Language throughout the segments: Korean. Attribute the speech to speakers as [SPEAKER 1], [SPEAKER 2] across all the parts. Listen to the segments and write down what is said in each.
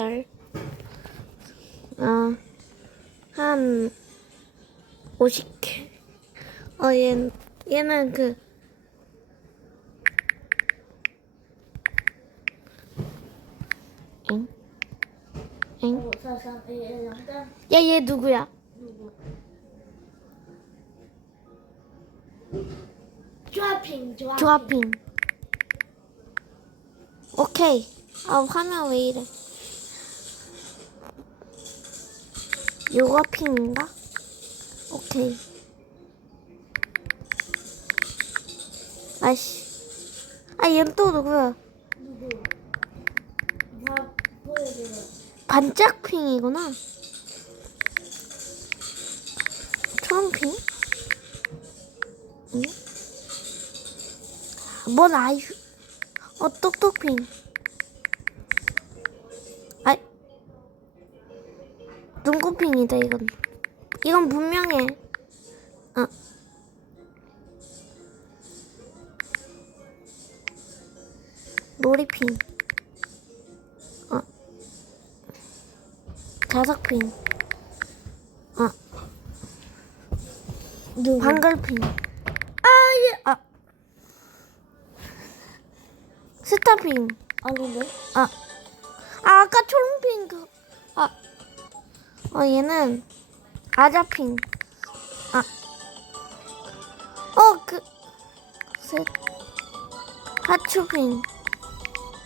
[SPEAKER 1] 열, 어, 한 50개. 어, 얘, 얘는 그, 엥? 엥? 야, 얘 누구야?
[SPEAKER 2] 조합핑, 조합핑.
[SPEAKER 1] 조합핑. 오케이. 아, 화면 왜 이래. 요거 핑인가? 오케이. 아이씨. 아, 얘는 또 누구야? 반짝 핑이구나. 처음 핑? 응? 뭔 아유. 어, 똑똑 핑. 핑이다, 이건. 이건 분명해. 어. 놀이핑. 어. 자석핑. 어.
[SPEAKER 2] 누구?
[SPEAKER 1] 방글핑. 아, 예, 아. 스타핑.
[SPEAKER 2] 아닌데?
[SPEAKER 1] 아, 아 아까 초롱핑 그, 아, 어 얘는 아자핑. 아, 어 그, 셋, 하추핑.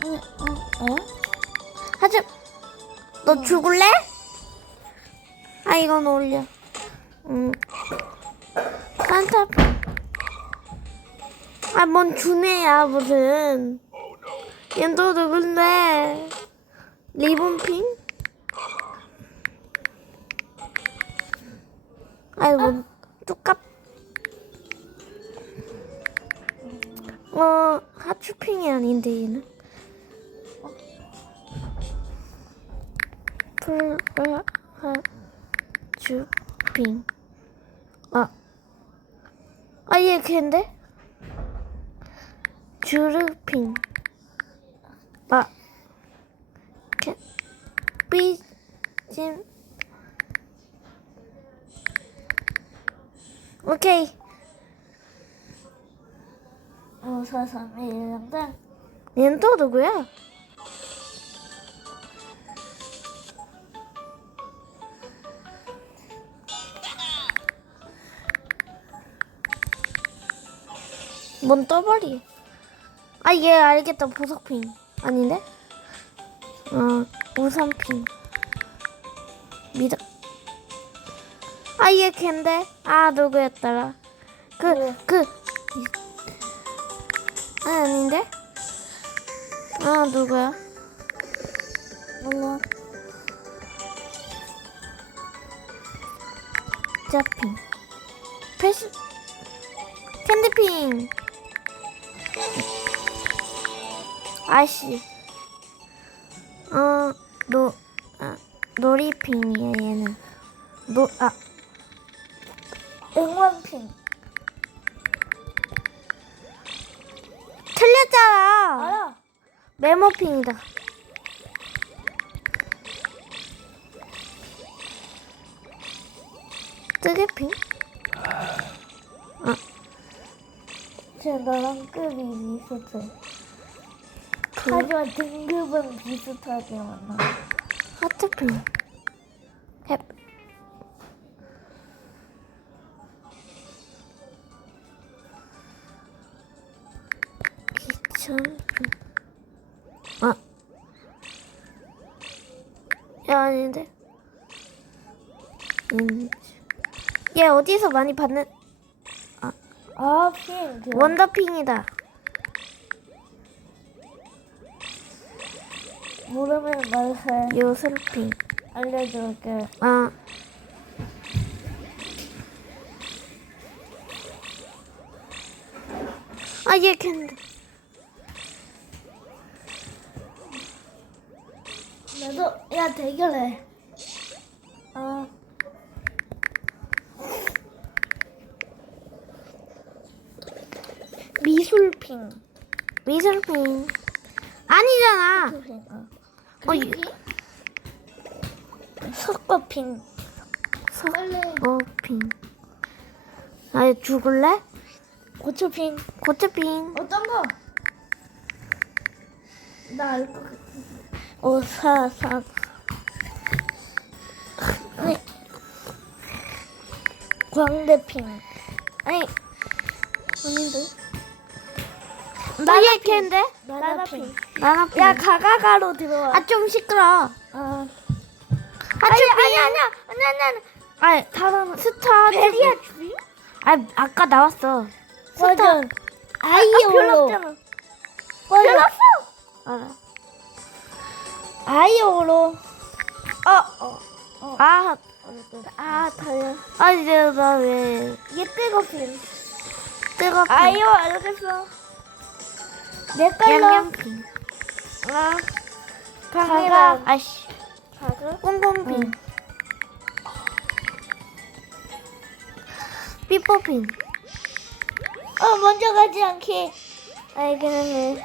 [SPEAKER 2] 응, 응, 어?
[SPEAKER 1] 하추, 너 죽을래? 아 이건 올려. 음, 산타핑. 아 뭔 주네야 무슨. 또 누군데? 리본핑? 아이 뭔 똑같 어 하추핑이 아닌데 얘는? 풀하추핑. 아 아얘 걔인데? 주르핑. 아, 캐, 삐짐. 오케이.
[SPEAKER 2] 어, 사삼 A两单
[SPEAKER 1] 얘는 또 누구야? 뭔 떠버리? 아, 얘 알겠다. 보석핑. 아닌데? 어, 우산핑. 미드. 아, 얘 걘데? 아, 누구였더라? 그,
[SPEAKER 2] 뭐?
[SPEAKER 1] 그. 아, 아닌데? 아, 누구야?
[SPEAKER 2] 몰라.
[SPEAKER 1] 짜핑. 패시. 캔디핑. 아씨. 어, 노, 아, 놀이핑이야, 얘는. 노, 아,
[SPEAKER 2] 응원핑.
[SPEAKER 1] 틀렸잖아.
[SPEAKER 2] 알아.
[SPEAKER 1] 메모핑이다. 뜨개핑?
[SPEAKER 2] 쟤 나랑 급이 비슷해.
[SPEAKER 1] 그
[SPEAKER 2] 하지만 등급은 비슷하게 만나.
[SPEAKER 1] 하트핑. 귀찮. 아. 야, 아닌데. 음. 얘 어디서 많이 받는
[SPEAKER 2] 아, 핑. 그
[SPEAKER 1] 원더핑이다.
[SPEAKER 2] 모르면 말해.
[SPEAKER 1] 요술핑.
[SPEAKER 2] 알려줄게.
[SPEAKER 1] 아. 아, 얘 캔데.
[SPEAKER 2] 나도 야 대결해. 아,
[SPEAKER 1] 미술핑. 미술핑. 아니잖아.
[SPEAKER 2] 핑. 아.
[SPEAKER 1] 어, 이-
[SPEAKER 2] 석고핑. 빨리.
[SPEAKER 1] 서핑. 아니 죽을래?
[SPEAKER 2] 고추핑.
[SPEAKER 1] 고추핑.
[SPEAKER 2] 어떤 거? 나 알 것 같아. 오, 사, 사. 아니. 광대핑. 아니. 아닌데?
[SPEAKER 1] 나나핑인데?
[SPEAKER 2] 나나핑.
[SPEAKER 1] 나나핑.
[SPEAKER 2] 야, 가가가로 들어와.
[SPEAKER 1] 아 좀 시끄러.
[SPEAKER 2] 아,
[SPEAKER 1] 아,
[SPEAKER 2] 아니. 아니, 아니야. 아니, 아니, 아니.
[SPEAKER 1] 아니
[SPEAKER 2] 다른
[SPEAKER 1] 스타.
[SPEAKER 2] 베리아 주비?
[SPEAKER 1] 아 아까 나왔어.
[SPEAKER 2] 맞아.
[SPEAKER 1] 아,
[SPEAKER 2] 아이오로.
[SPEAKER 1] 별로 없잖아.
[SPEAKER 2] 맞아.
[SPEAKER 1] 알아.
[SPEAKER 2] 아이오로. 어, 어.
[SPEAKER 1] 아,
[SPEAKER 2] 아, 달려.
[SPEAKER 1] 아 이제
[SPEAKER 2] 나왜얘 뜨거핑.
[SPEAKER 1] 뜨겁?
[SPEAKER 2] 아이오, 알겠어. 내 걸로.
[SPEAKER 1] 냠냠핑.
[SPEAKER 2] 아,
[SPEAKER 1] 가가. 아씨.
[SPEAKER 2] 가가.
[SPEAKER 1] 꽁꽁핑.
[SPEAKER 2] 응.
[SPEAKER 1] 삐뽀핑.
[SPEAKER 2] 어, 먼저 가지 않게. 알겠네.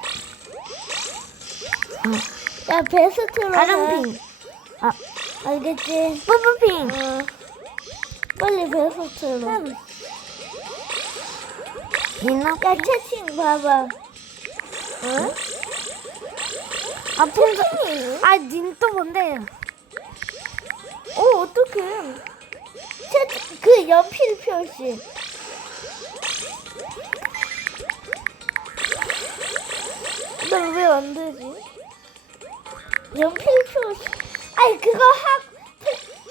[SPEAKER 1] 어.
[SPEAKER 2] 야, 베스트로. 해.
[SPEAKER 1] 가정핑. 아,
[SPEAKER 2] 알겠지?
[SPEAKER 1] 뽀뽀핑.
[SPEAKER 2] 어. 빨리 베스트로.
[SPEAKER 1] 니나?
[SPEAKER 2] 야, 채팅 봐봐. 응?
[SPEAKER 1] 아, 풍선. 아, 닌 또 뭔데?
[SPEAKER 2] 어, 어떡해. 채팅, 그 연필 표시. 나 왜 안 되지? 연필 표시. 아니, 그거 학,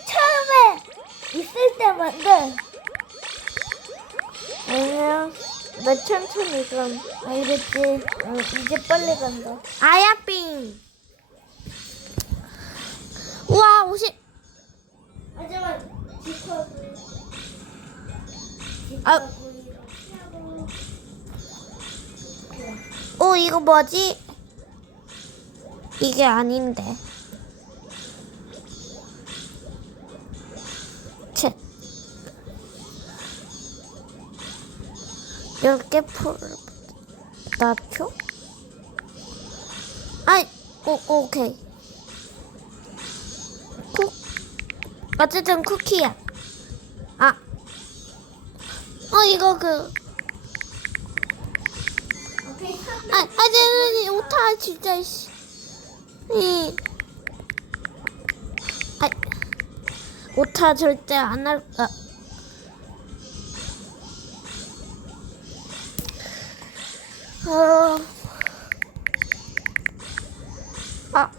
[SPEAKER 2] 처음에 있을 때만 돼. 아니야. 나 천천히 좀. 알겠지? 어, 이제 빨리 간다.
[SPEAKER 1] 아야핑. 우와, 옷이.
[SPEAKER 2] 하지만 지퍼를
[SPEAKER 1] 아. 어, 이거 뭐지? 이게 아닌데. 채. 이렇게 풀, 나표? 아이, 오, 오케이. 쿡. 어쨌든 쿠키야. 아. 어, 이거 그. 아, 아, 네, 네, 오타, 진짜, 씨. 이. 아, 오타 절대 안 할, 아. 어. 아.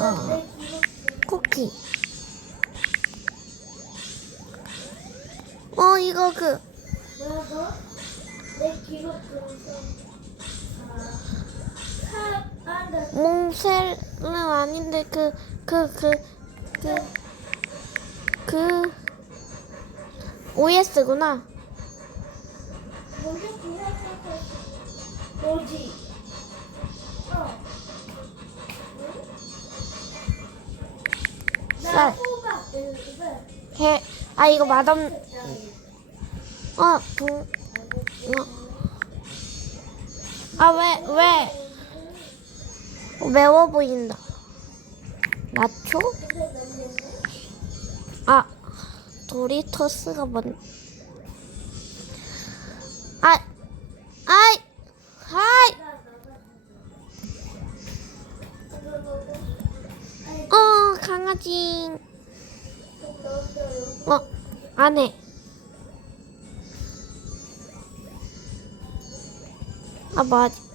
[SPEAKER 1] 어. 쿠키. 어, 이거 그. 몽셀은 아닌데 그 그 그 그 그 OS구나.
[SPEAKER 2] 뭐지? 어. 나
[SPEAKER 1] 쌀. 아 이거 맛없. 어 붕. 어. 아왜 왜? 어, 매워 보인다. 나초? 아 도리토스가 뭔? 아, 아이, 하이. 어 강아지. 어 안 해. 아 맞. 에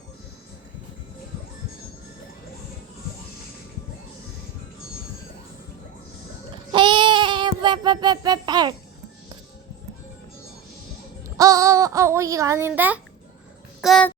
[SPEAKER 1] Senin de. Good.